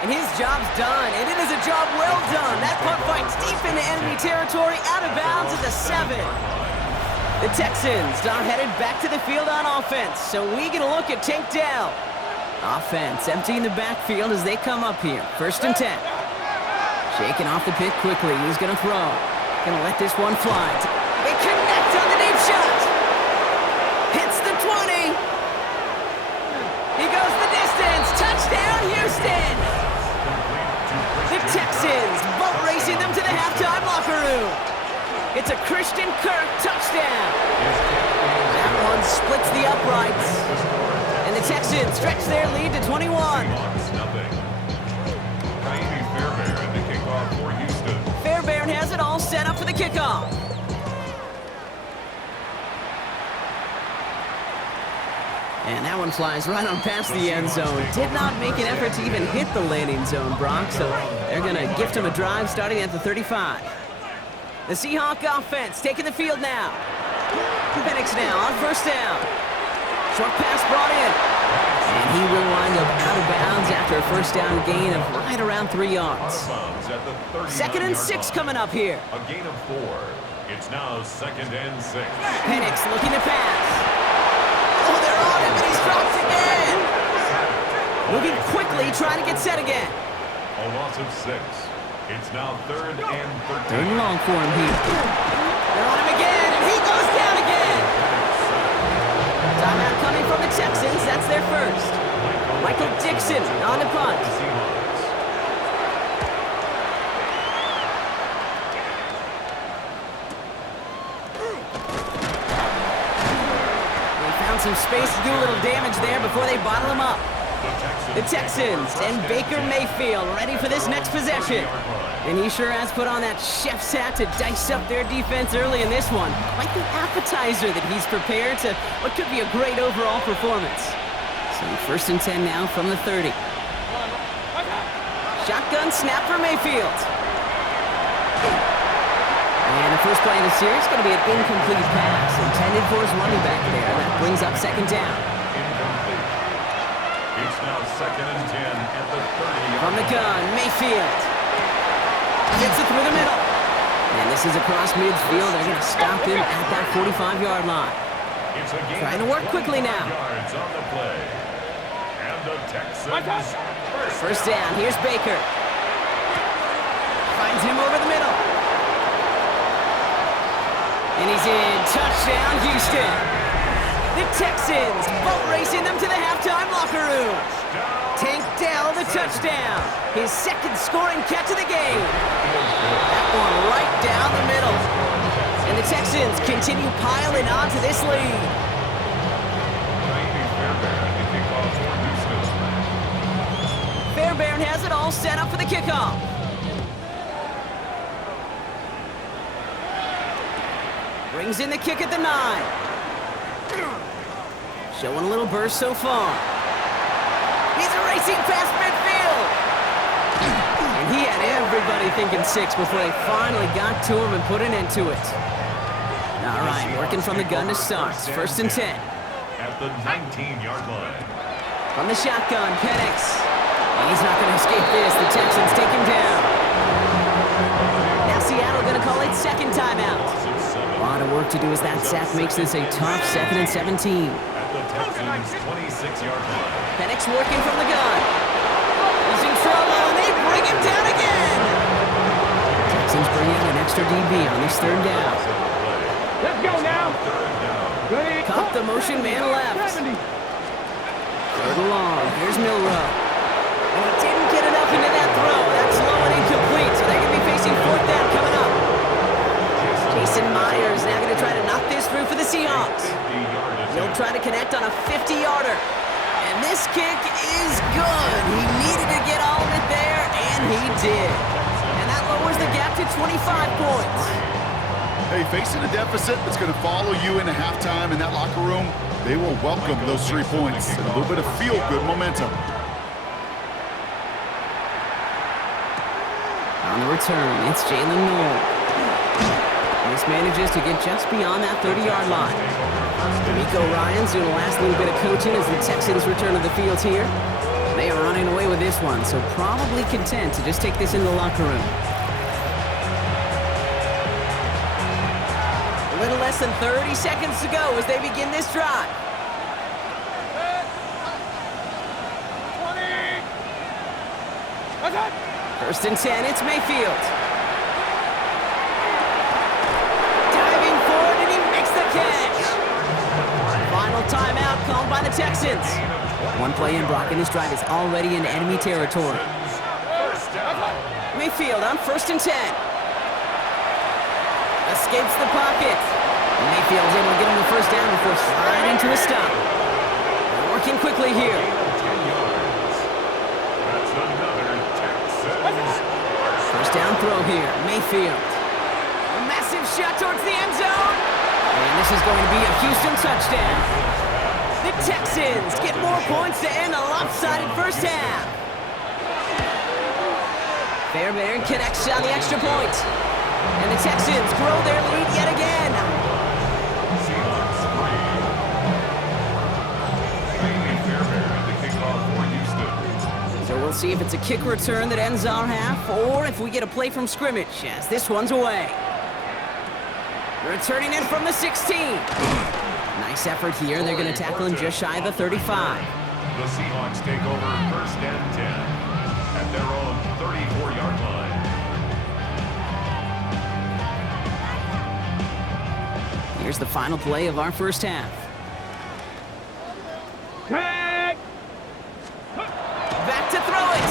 And his job's done, and it is a job well done. That punt fights deep into enemy territory, out of bounds at the 7. The Texans are headed back to the field on offense, so we get a look at Tank Dell. Offense emptying the backfield as they come up here. 1st and 10. Shaking off the pick quickly. He's going to throw. Going to let this one fly. They connect on the deep shot. Hits the 20. He goes the distance. Touchdown, Houston. The Texans boat racing them to the halftime locker room. It's a Christian Kirk touchdown. That one splits the uprights. And the Texans stretch their lead to 21. Fairbairn has it all set up for the kickoff. And that one flies right on past the end zone. Did not make an effort to even hit the landing zone, Brock, so they're going to gift him a drive starting at the 35. The Seahawk offense taking the field now. Penix now on 1st down. Short pass brought in. And he will wind up out of bounds after a 1st down gain of right around 3 yards. 2nd and 6 coming up here. A gain of 4. It's now 2nd and 6. Penix looking to pass. Oh, they're on him, and he's dropped again. Moving quickly, trying to get set again. A loss of 6. It's now 3rd and 13. 3rd and long for him here. They're on him again, and he goes down again. Timeout coming from the Texans. That's their 1st. Michael Dixon on the punt. Some space to do a little damage there before they bottle him up. The Texans and Baker Mayfield ready for this next possession. And he sure has put on that chef's hat to dice up their defense early in this one. Quite the appetizer that he's prepared to what could be a great overall performance. So 1st and 10 now from the 30. Shotgun snap for Mayfield. And the first play of the series is going to be an incomplete pass intended for his running back there. That brings up 2nd down. Incomplete. It's now 2nd and 10 at the 30. From the gun, Mayfield. Gets it through the middle. And this is across midfield. They're going to stop him at that 45-yard line. Trying to work quickly now. Yards on the play. And the Texans. 1st down. Here's Baker. Finds him over the middle. And he's in. Touchdown, Houston. The Texans boat racing them to the halftime locker room. Tank Dell the touchdown. His 2nd scoring catch of the game. That one right down the middle. And the Texans continue piling on to this lead. Fairbairn has it all set up for the kickoff. Brings in the kick at the 9. Showing a little burst so far. He's racing past midfield. And he had everybody thinking 6 before they finally got to him and put an end to it. All right, working from the gun to start. 1st and 10. At the 19-yard line. From the shotgun, Penix. He's not going to escape this. The Texans take him down. Now Seattle going to call it 2nd timeout. A lot of work to do as that sack makes this a tough 2nd and 17. At the Texans' 26-yard line. Penix working from the gun. He's in trouble, and they bring him down again. Texans bring out an extra DB on this 3rd down. Let's go now. Ready? Caught the motion man left. 3rd and long. Here's Milrow. And he didn't get enough into that throw. That's low and incomplete, so they're going to be facing 4th down coming up. Jason Myers now going to try to knock this through for the Seahawks. He'll try to connect on a 50-yarder. And this kick is good. He needed to get all of it there, and he did. And that lowers the gap to 25 points. Hey, facing a deficit that's going to follow you into halftime in that locker room, they will welcome those 3 points and a little bit of feel-good momentum. On the return, it's Jalen Noel. This manages to get just beyond that 30-yard line. D'Amico Ryan's doing the last little bit of coaching as the Texans return to the field here. They are running away with this one, so probably content to just take this in the locker room. A little less than 30 seconds to go as they begin this drive. 20. First and 10, it's Mayfield. Diving forward, and he makes the catch. Final timeout called by the Texans. One play in, Brock, and his drive is already in enemy territory. Mayfield on first and 10. Escapes the pocket. Mayfield's able to get him the first down before sliding to a stop. They're working quickly here. First down throw here, Mayfield. A massive shot towards the end zone. And this is going to be a Houston touchdown. The Texans get more points to end a lopsided first half. Fairbairn connects on the extra point. And the Texans grow their lead yet again. So we'll see if it's a kick return that ends our half, or if we get a play from scrimmage, as this one's away. Returning in from the 16. Nice effort here. They're going to tackle him just shy of the 35. The Seahawks take over first and 10 at their own 34-yard line. Here's the final play of our first half. Back to throw it.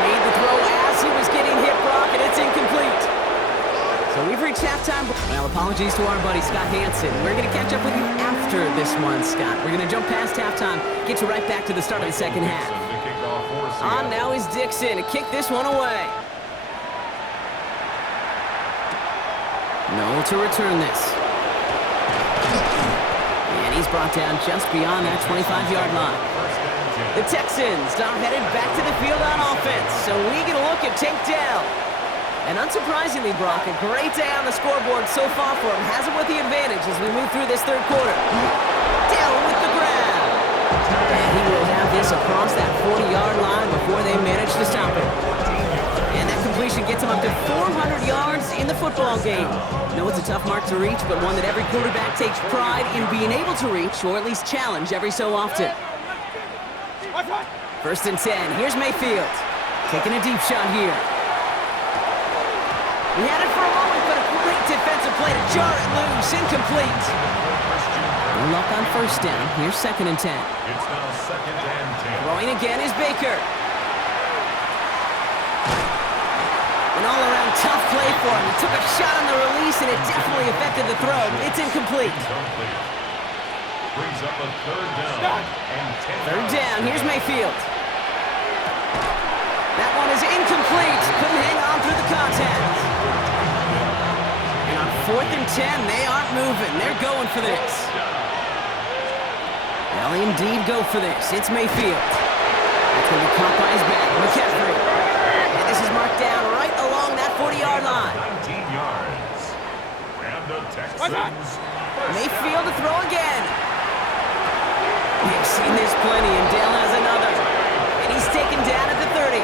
Made the throw as he was getting hit, Brock, and it's incomplete. So we've reached halftime. Well, apologies to our buddy Scott Hansen. We're going to catch up with you after this one, Scott. We're going to jump past halftime, get you right back to the start of the second half. On now is Dixon to kick this one away. No to return this. And he's brought down just beyond that 25-yard line. The Texans are headed back to the field on offense, so we get a look at Tank Dell. And unsurprisingly, Brock, a great day on the scoreboard so far for him. Has him with the advantage as we move through this third quarter. Dell with the grab. And he will have this across that 40-yard line before they manage to stop it. And that completion gets him up to 400 yards in the football game. No, it's a tough mark to reach, but one that every quarterback takes pride in being able to reach, or at least challenge every so often. First and 10, here's Mayfield. Taking a deep shot here. He had it for a moment, but a great defensive play to jar it loose. Incomplete. No luck on first down. Here's second and 10. It's now second and 10. Throwing again is Baker. An all-around tough play for him. He took a shot on the release, and it definitely affected the throw. It's incomplete. Brings up a third down and 10. Third down, here's Mayfield. That one is incomplete. Couldn't hang on through the contact. And on fourth and 10, they aren't moving. They're going for this. They'll indeed go for this. It's Mayfield. It's going to be caught by his back. McCaffrey. And this is marked down right along that 40-yard line. 19 yards. And the Texans. Mayfield to throw again. We've seen this plenty, and Dale has another. And he's taken down at the 30.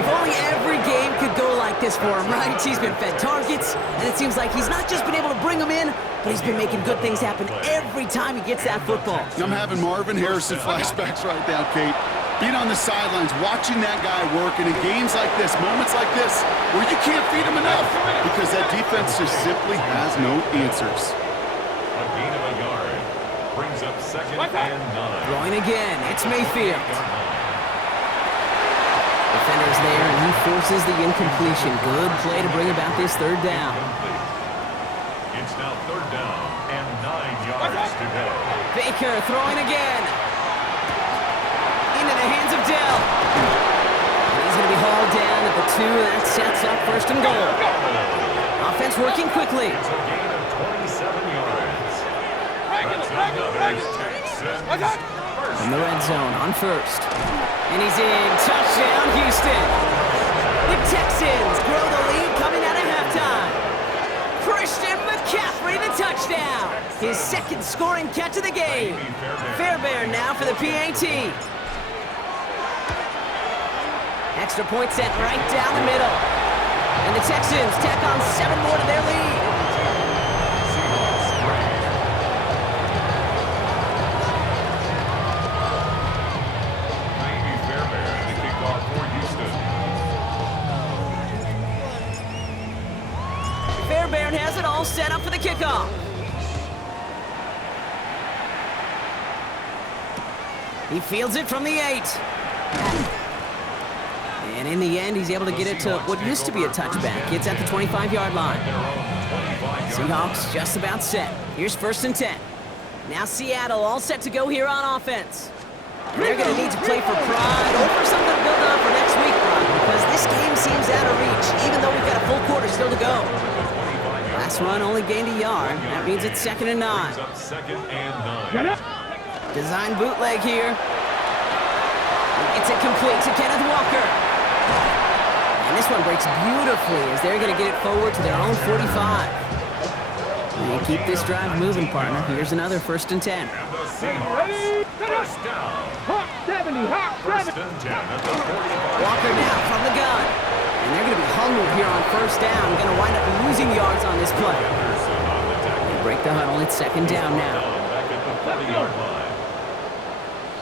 If only every game could go like this for him, right? He's been fed targets, and it seems like he's not just been able to bring them in, but he's been making good things happen every time he gets that football. I'm having Marvin Harrison flashbacks right now, Kate. Being on the sidelines, watching that guy work, and in games like this, moments like this, where you can't feed him enough because that defense just simply has no answers. A gain of a yard brings up second and 9. Throwing again, it's Mayfield. Defender's there, and he forces the incompletion. Good play to bring about this third down. It's now third down and 9 yards to go. Baker throwing again. Into the hands of Dell. And he's going to be hauled down at the 2. That sets up first and goal. Offense working quickly. It's a gain of 27 yards. From the red zone on first. And he's in. Touchdown, Houston. The Texans grow the lead coming out of halftime. Christian McCaffrey, the touchdown. His second scoring catch of the game. Fairbairn now for the PAT. Extra point sent right down the middle. And the Texans tack on 7 more to their lead. Fairbairn has it all set up for the kickoff. He fields it from the 8. And in the end, he's able to get it to what used to be a touchback. It's at the 25-yard line. Seahawks just about set. Here's 1st and 10. Now Seattle all set to go here on offense. And they're going to need to play for pride or for something to build on for next week, Brock, because this game seems out of reach, even though we've got a full quarter still to go. Last run only gained a yard. That means it's 2nd and 9. Design bootleg here. It's a complete to Kenneth Walker. And this one breaks beautifully as they're going to get it forward to their own 45. And keep this drive moving, partner. Here's another 1st and 10. First down. Hawk 70, Hawk 70. Walker now from the gun. And they're going to be humbled here on 1st down. Going to wind up losing yards on this play. They break the huddle. It's 2nd down now.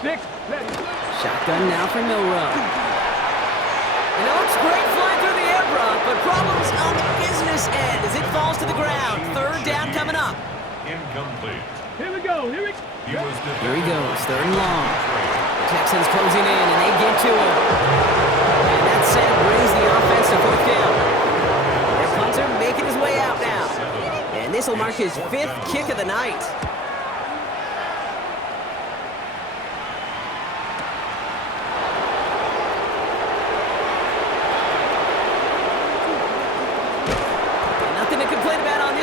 6. Shotgun now for Milrow. And it looks great flying through the air, Brock, but problems on the business end as it falls to the ground. 3rd down coming up. Incomplete. Here we go. Here he goes. 3rd and long. Texans closing in, and they get to him. And that set brings the offense to 4th down. Their punter making his way out now. And this will mark his 5th kick of the night.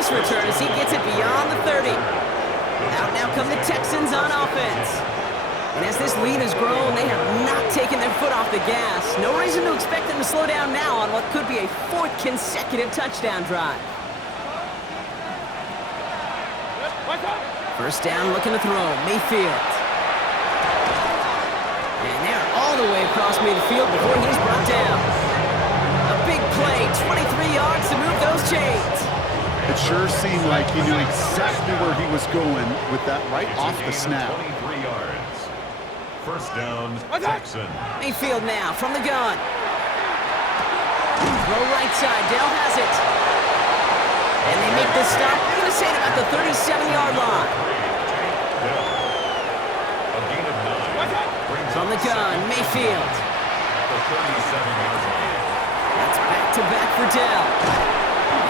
Return as he gets it beyond the 30. Out now come the Texans on offense. And as this lead has grown, they have not taken their foot off the gas. No reason to expect them to slow down now on what could be a 4th consecutive touchdown drive. 1st down, looking to throw. Mayfield. And they're all the way across midfield before he's brought down. A big play, 23 yards to move those chains. It sure seemed like he knew exactly where he was going with that right off the snap. 23 yards. 1st down, Texan. Mayfield now from the gun. Throw right side, Dell has it. And they make this stop, I'm going to say it about the 37-yard line. A gain of 9. From the gun, Mayfield. The 37-yard line. That's back-to-back for Dell.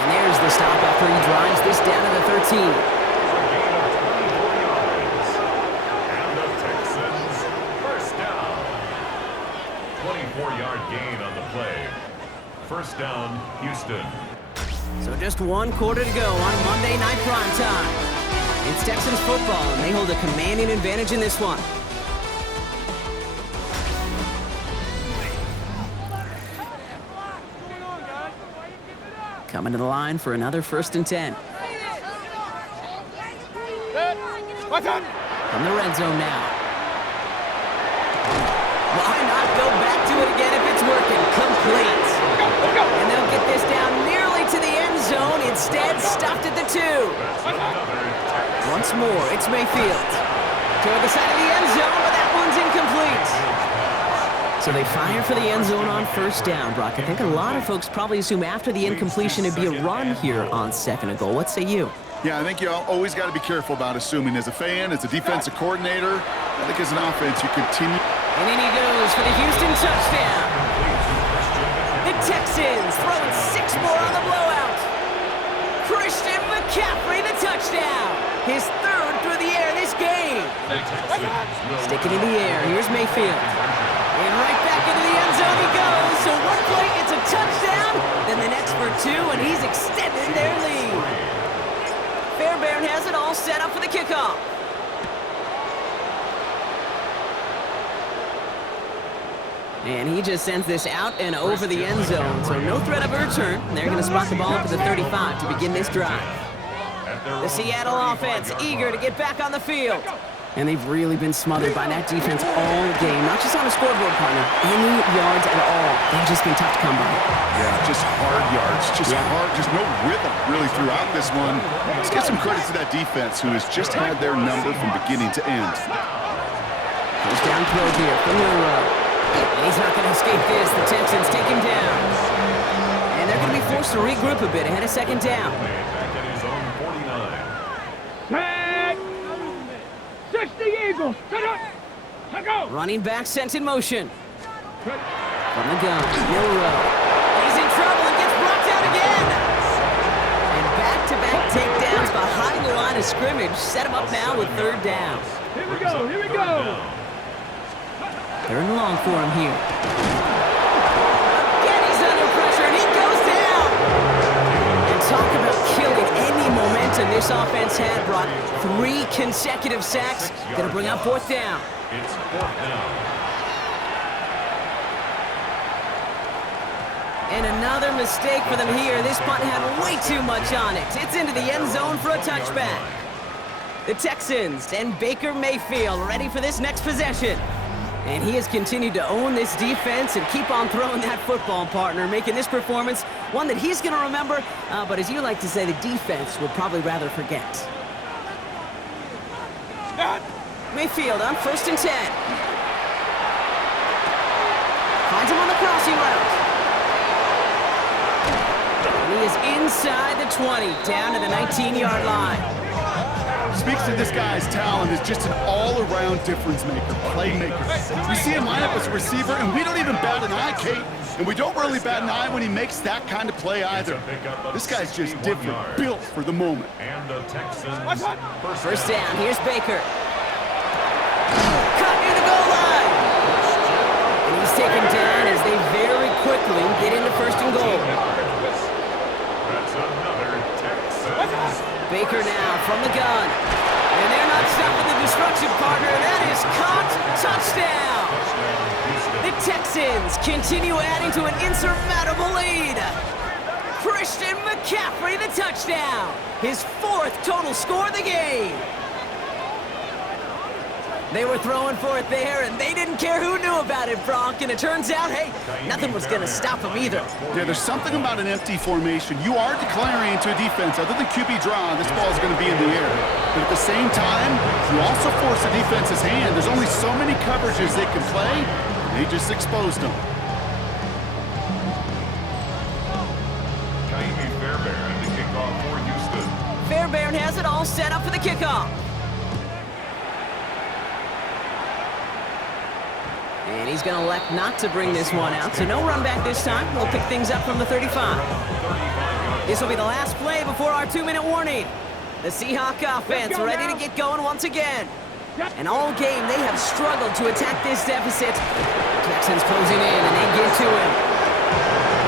And there's the stop after he drives this down to the 13. A gain of 24 yards. And the Texans, 1st down. 24-yard gain on the play. 1st down, Houston. So just 1 quarter to go on Monday Night Primetime. It's Texans football, and they hold a commanding advantage in this one. Coming to the line for another 1st and 10. From the red zone now. Why not go back to it again if it's working? Complete. And they'll get this down nearly to the end zone. Instead, stopped at the 2. Once more, it's Mayfield. Toward the side of the end zone, but that one's incomplete. So they fire for the end zone on 1st down, Brock. I think a lot of folks probably assume after the incompletion it'd be a run here on 2nd and goal. What say you? Yeah, I think you always got to be careful about assuming. As a fan, as a defensive coordinator, I think as an offense, you continue. And in he goes for the Houston touchdown. The Texans throwing 6 more on the blowout. Christian McCaffrey, the touchdown. His 3rd through the air this game. Sticking in the air. Here's Mayfield. And right back into the end zone he goes. So one play, it's a touchdown. Then the next for 2, and he's extended their lead. Fairbairn has it all set up for the kickoff. And he just sends this out and over the end zone. So no threat of a return. They're going to spot the ball up at the 35 to begin this drive. The Seattle offense eager to get back on the field. And they've really been smothered by that defense all game. Not just on the scoreboard, partner. Any yards at all. They've just been tough to come by. Yeah, just hard yards. Just hard. Just no rhythm, really, throughout this one. Let's give some credit to that defense, who has just had their number from beginning to end. First down throw here from Monroe. He's not going to escape this. The Texans take him down. And they're going to be forced to regroup a bit ahead of second down. Back at his own 49. Tag. 60 Eagles. Go. Running back sent in motion. From the gun, Monroe. He's in trouble and gets brought down again. And back-to-back takedowns behind the line of scrimmage set him up now with third down. Here we go. Here we go. Third and long for him here. Again, he's under pressure, and he goes down. And talk about killing any momentum this offense had. Brought 3 consecutive sacks. Going to bring up fourth down. It's fourth down. And another mistake for them here. This punt had way too much on it. It's into the end zone for a touchback. The Texans and Baker Mayfield ready for this next possession. And he has continued to own this defense and keep on throwing that football, partner, making this performance one that he's going to remember, but as you like to say, the defense would probably rather forget. Mayfield on 1st and 10. Finds him on the crossing route. And he is inside the 20, down to the 19-yard line. Speaks to this guy's talent as just an all-around difference maker, playmaker. We see him line up as a receiver, and we don't even bat an eye, Kate. And we don't really bat an eye when he makes that kind of play either. This guy's just different, built for the moment. And the Texans First down, here's Baker. Caught near the goal line. And he's taken down as they very quickly get into 1st and goal. That's another Texans. Baker now from the gun. And they're not stopping the destruction, partner. That is caught. Touchdown. The Texans continue adding to an insurmountable lead. Christian McCaffrey, the touchdown. His 4th total score of the game. They were throwing for it there, and they didn't care who knew about it, Bronk. And it turns out, hey, nothing was going to stop them either. Yeah, there's something about an empty formation. You are declaring to a defense, other than QB draw, this ball is going to be in the air. But at the same time, you also force the defense's hand. There's only so many coverages they can play. They just exposed them. Fairbairn, the kickoff for Houston. Fairbairn has it all set up for the kickoff. And he's going to elect not to bring this one out, so no run back this time. We'll pick things up from the 35. This will be the last play before our 2-minute warning. The Seahawk offense ready to get going once again. And all game, they have struggled to attack this deficit. Texans closing in, and they get to him.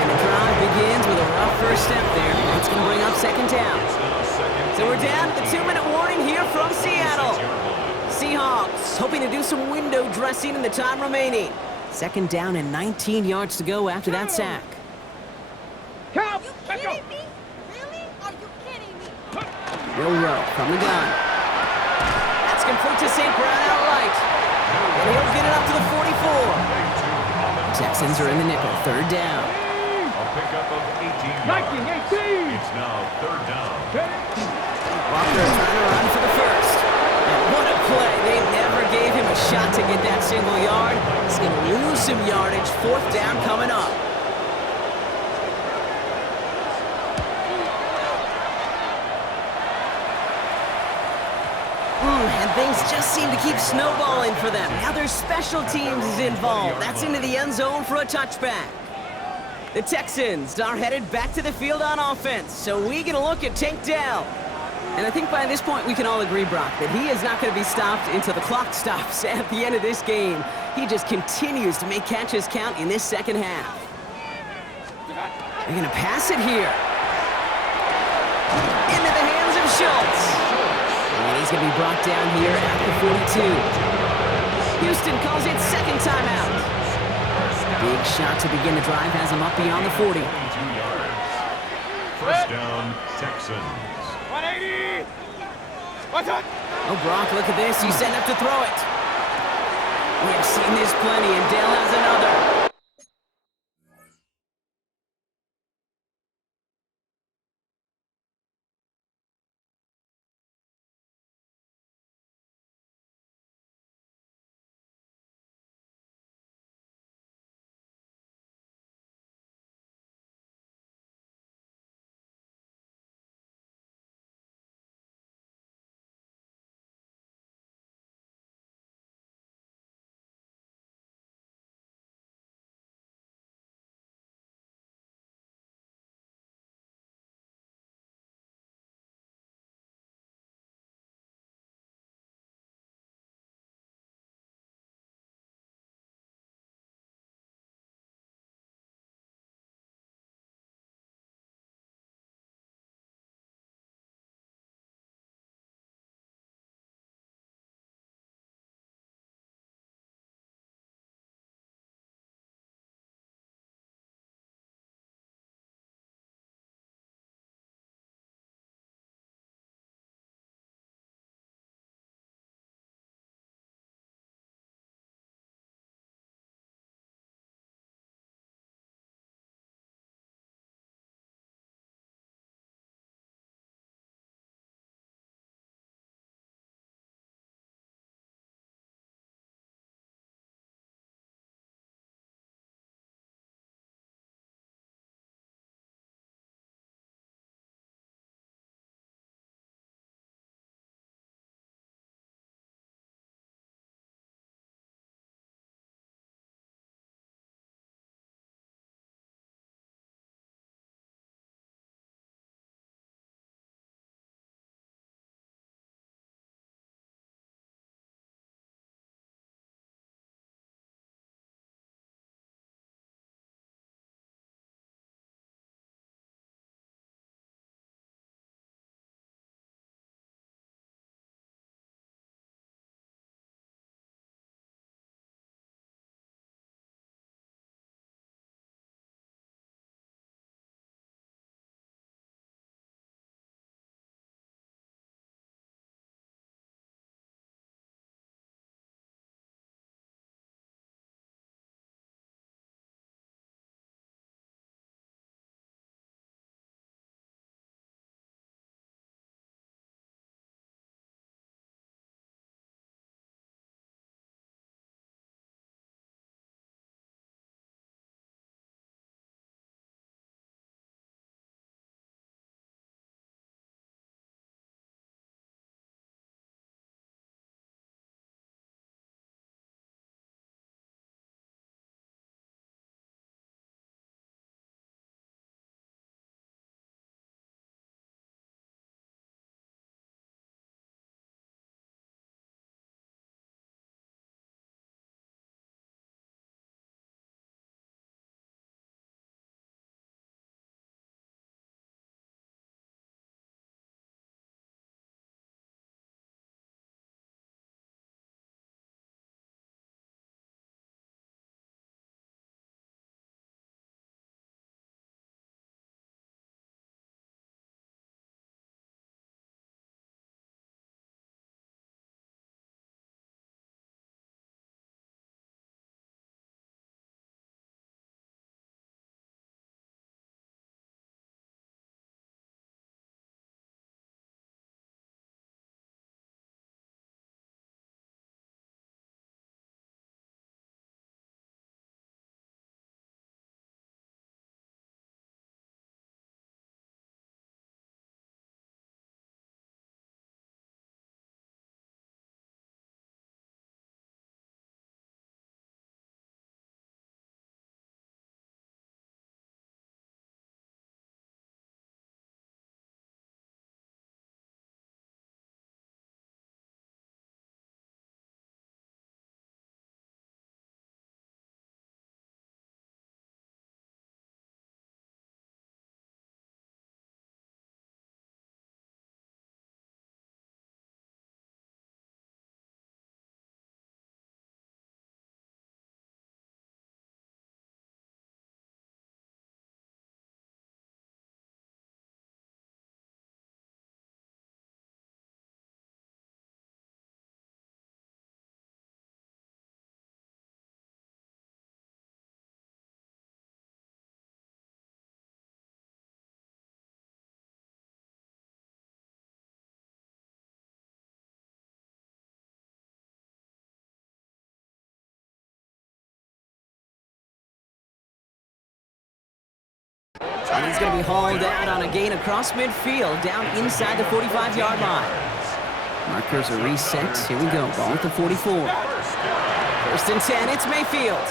And the drive begins with a rough first step there. That's going to bring up second down. So we're down to the 2-minute warning here from Seattle. Seahawks hoping to do some window dressing in the time remaining. Second down and 19 yards to go after that sack. Count. Are you kidding me? Really? Are you kidding me? Monroe from the gun. That's complete to St. Brown outright. And he'll get it up to the 44. Texans are in the nickel. Third down. A pickup of 18 yards. 18. It's now third down. Walker trying to run for the first. And what a play. They never gave him a shot to get that single yard. He's going to lose some yardage. Fourth down coming up. And things just seem to keep snowballing for them. Now their special teams is involved. That's into the end zone for a touchback. The Texans are headed back to the field on offense, so we get a look at Tank Dell. And I think by this point we can all agree, Brock, that he is not going to be stopped until the clock stops at the end of this game. He just continues to make catches count in this second half. They're going to pass it here. Into the hands of Schultz. And he's going to be brought down here at the 42. Houston calls it second timeout. Big shot to begin the drive has him up beyond the 40. 22 yards. First down, Texans. 180. What's up? Oh, Brock, look at this. He's setting up to throw it. We have seen this plenty, and Dale has another. And he's going to be hauled out on a gain across midfield, down inside the 45-yard line. Markers are reset. Here we go. Ball at the 44. First and 10. It's Mayfield.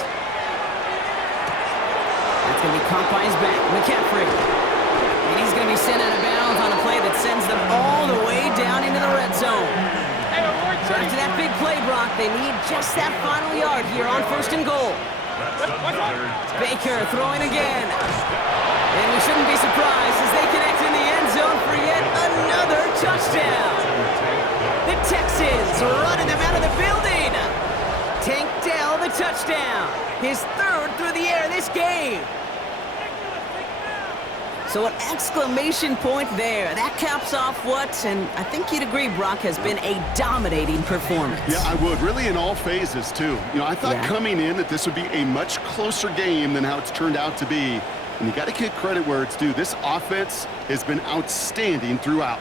That's going to be caught by his back, McCaffrey. And he's going to be sent out of bounds on a play that sends them all the way down into the red zone. So after that big play, Brock, they need just that final yard here on first and goal. Baker throwing again. And we shouldn't be surprised as they connect in the end zone for yet another touchdown. The Texans running them out of the building. Tank Dell the touchdown. His third through the air this game. So an exclamation point there. That caps off what, and I think you'd agree, Brock, has been a dominating performance. Yeah, I would. Really in all phases, too. You know, I thought coming in that this would be a much closer game than how it's turned out to be. And you got to give credit where it's due. This offense has been outstanding throughout.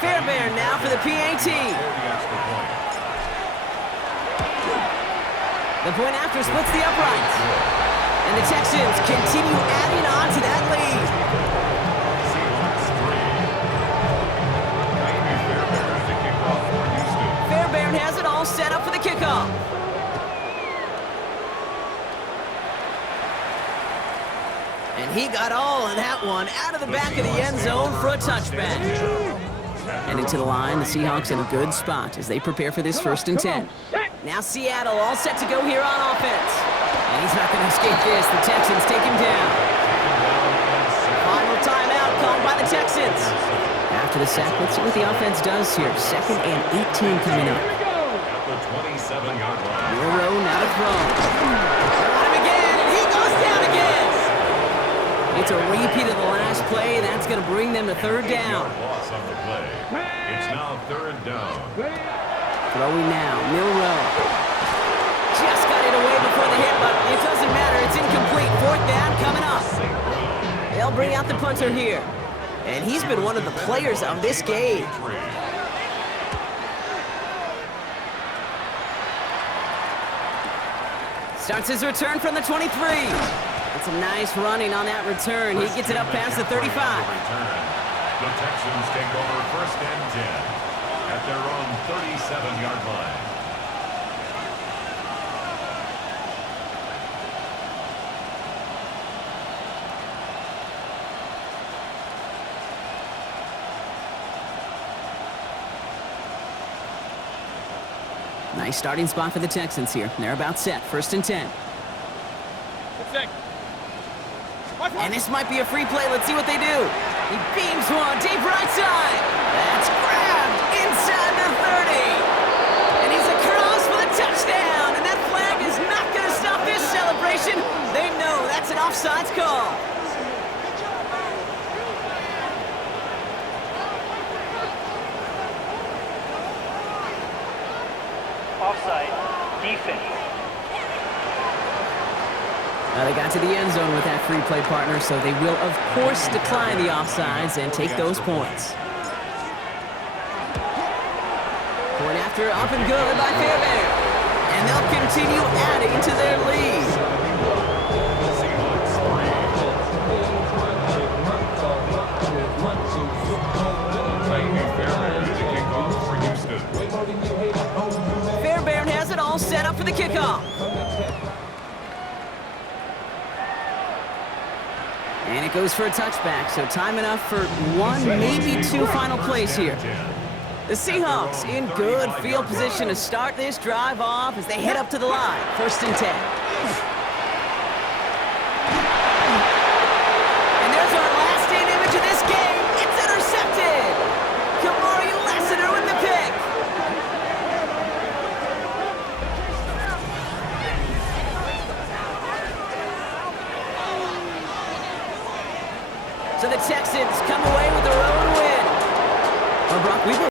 Fairbairn now for the PAT. The point after splits the uprights. And the Texans continue adding on to that lead. Fairbairn has it all set up for the kickoff. And he got all of that one out of the back of the end zone for a touchback. Heading to the line, the Seahawks in a good spot as they prepare for this first and 10. Now Seattle all set to go here on offense. And he's not going to escape this. The Texans take him down. Final timeout called by the Texans. After the sack, let's see what the offense does here. 2nd and 18 coming up. At the 27-yard line. Euro now to throw. They're on him again, and he goes down again. It's a repeat of the last play. That's going to bring them to third down. Loss on the play. It's now 3rd down. Throwing now, Milrow. Just got it away before the hit, but it doesn't matter. It's incomplete. 4th down coming up. They'll bring out the punter here. And he's been one of the players of this game. Starts his return from the 23. It's a nice running on that return. He gets it up past the 35. The Texans take over 1st and 10 at their own 37-yard line. Nice starting spot for the Texans here. They're about set. 1st and 10. And this might be a free play. Let's see what they do. He beams one deep right side. That's grabbed inside the 30. And he's across for the touchdown. And that flag is not going to stop this celebration. They know that's an offsides call. Offside, defense. Now they got to the end zone with that free play partner, so they will, of course, decline the offsides and take those points. Point after, up and good by Fairbairn. And they'll continue adding to their lead. Fairbairn has it all set up for the kickoff. And it goes for a touchback, so time enough for one, maybe two final plays here. The Seahawks in good field position to start this drive off as they head up to the line. 1st and 10.